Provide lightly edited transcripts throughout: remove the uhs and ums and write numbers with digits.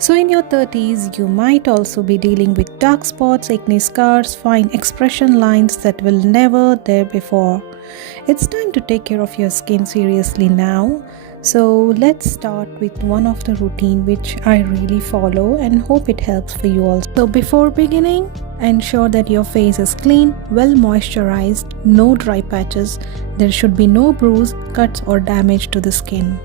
So in your 30s, you might also be dealing with dark spots, acne scars, fine expression lines that will never there before. It's time to take care of your skin seriously now. So let's start with one of the routine which I really follow and hope it helps for you also. So before beginning, ensure that your face is clean, well moisturized, no dry patches. There should be no bruise, cuts or damage to the skin.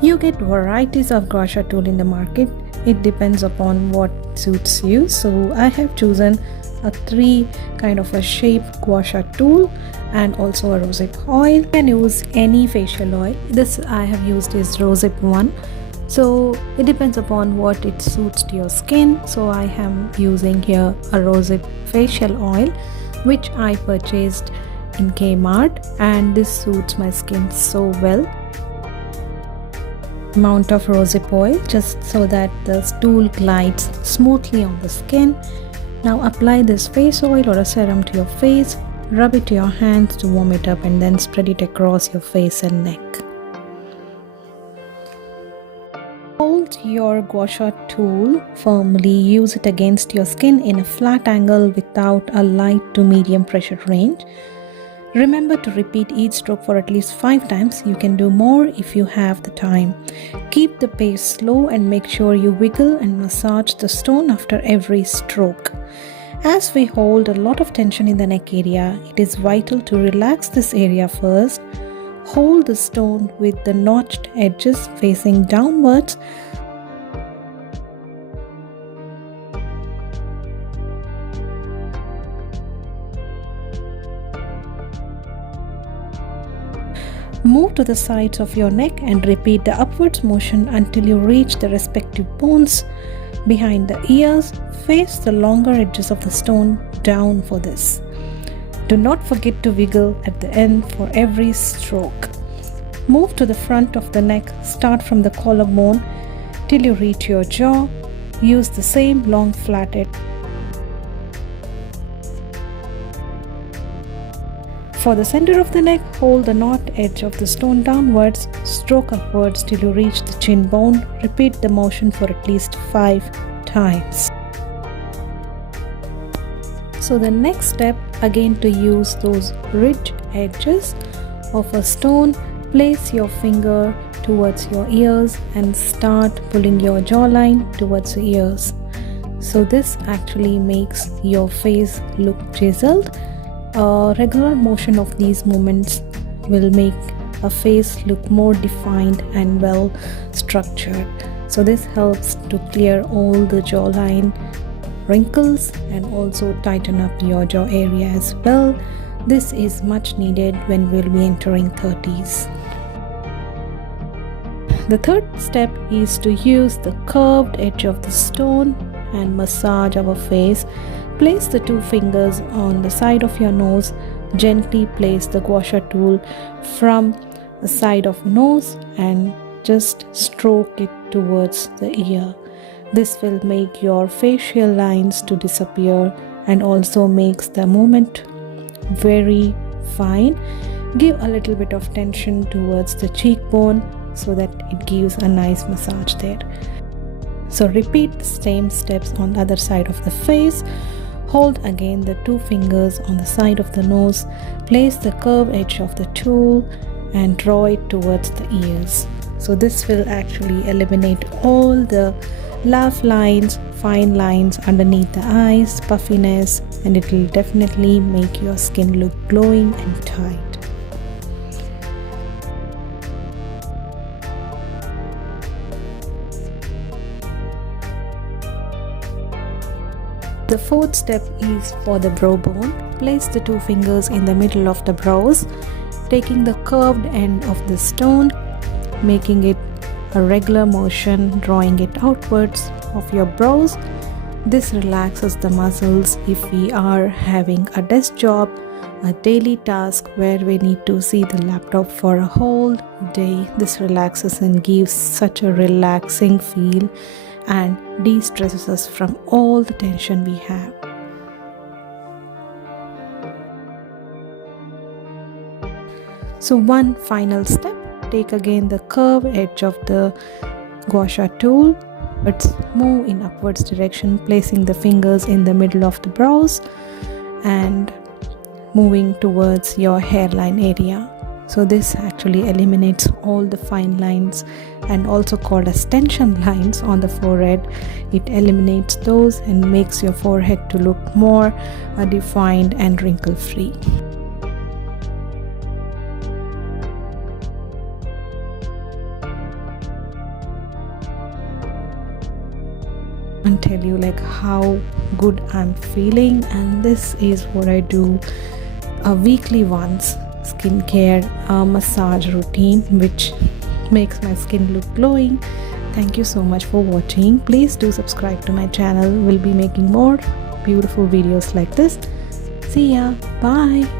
You get varieties of Gua Sha tool in the market. It depends upon what suits you. So I have chosen a 3 kind of a shape Gua Sha tool and also a rosehip oil. You can use any facial oil. This I have used is rosehip one. So it depends upon what it suits to your skin. So I am using here a rosehip facial oil which I purchased in Kmart, and this suits my skin so well. Amount of rosehip oil just so that the tool glides smoothly on the skin. Now apply this face oil or a serum to your face, rub it to your hands to warm it up, and then spread it across your face and neck. Hold your Gua Sha tool firmly, use it against your skin in a flat angle without a light to medium pressure range. Remember to repeat each stroke for at least 5 times. You can do more if you have the time. Keep the pace slow and make sure you wiggle and massage the stone after every stroke. As we hold a lot of tension in the neck area, it is vital to relax this area first. Hold the stone with the notched edges facing downwards. Move to the sides of your neck and repeat the upwards motion until you reach the respective bones. Behind the ears, face the longer edges of the stone down for this. Do not forget to wiggle at the end for every stroke. Move to the front of the neck, start from the collarbone till you reach your jaw. Use the same long flat edge. For the center of the neck, hold the knot edge of the stone downwards, stroke upwards till you reach the chin bone. Repeat the motion for at least 5 times. So the next step, again to use those ridge edges of a stone, place your finger towards your ears and start pulling your jawline towards the ears. So this actually makes your face look chiseled. A regular motion of these movements will make a face look more defined and well structured. So this helps to clear all the jawline wrinkles and also tighten up your jaw area as well. This is much needed when we'll be entering 30s. The third step is to use the curved edge of the stone and massage our face. Place the 2 fingers on the side of your nose. Gently place the Gua Sha tool from the side of nose and just stroke it towards the ear. This will make your facial lines to disappear and also makes the movement very fine. Give a little bit of tension towards the cheekbone so that it gives a nice massage there. So repeat the same steps on the other side of the face. Hold again the 2 fingers on the side of the nose, place the curved edge of the tool and draw it towards the ears. So this will actually eliminate all the laugh lines, fine lines underneath the eyes, puffiness, and it will definitely make your skin look glowing and tight. The fourth step is for the brow bone. Place the 2 fingers in the middle of the brows, taking the curved end of the stone, making it a regular motion, drawing it outwards of your brows. This relaxes the muscles if we are having a desk job, a daily task where we need to see the laptop for a whole day. This relaxes and gives such a relaxing feel and de-stresses us from all the tension we have. So one final step, take again the curved edge of the Gua Sha tool. Let's move in upwards direction, placing the fingers in the middle of the brows and moving towards your hairline area. So this actually eliminates all the fine lines and also called as tension lines on the forehead. It eliminates those and makes your forehead to look more defined and wrinkle free. And tell you like how good I'm feeling, and this is what I do weekly once skincare massage routine, which makes my skin look glowing. Thank you so much for watching. Please do subscribe to my channel. We'll be making more beautiful videos like this. See ya. Bye.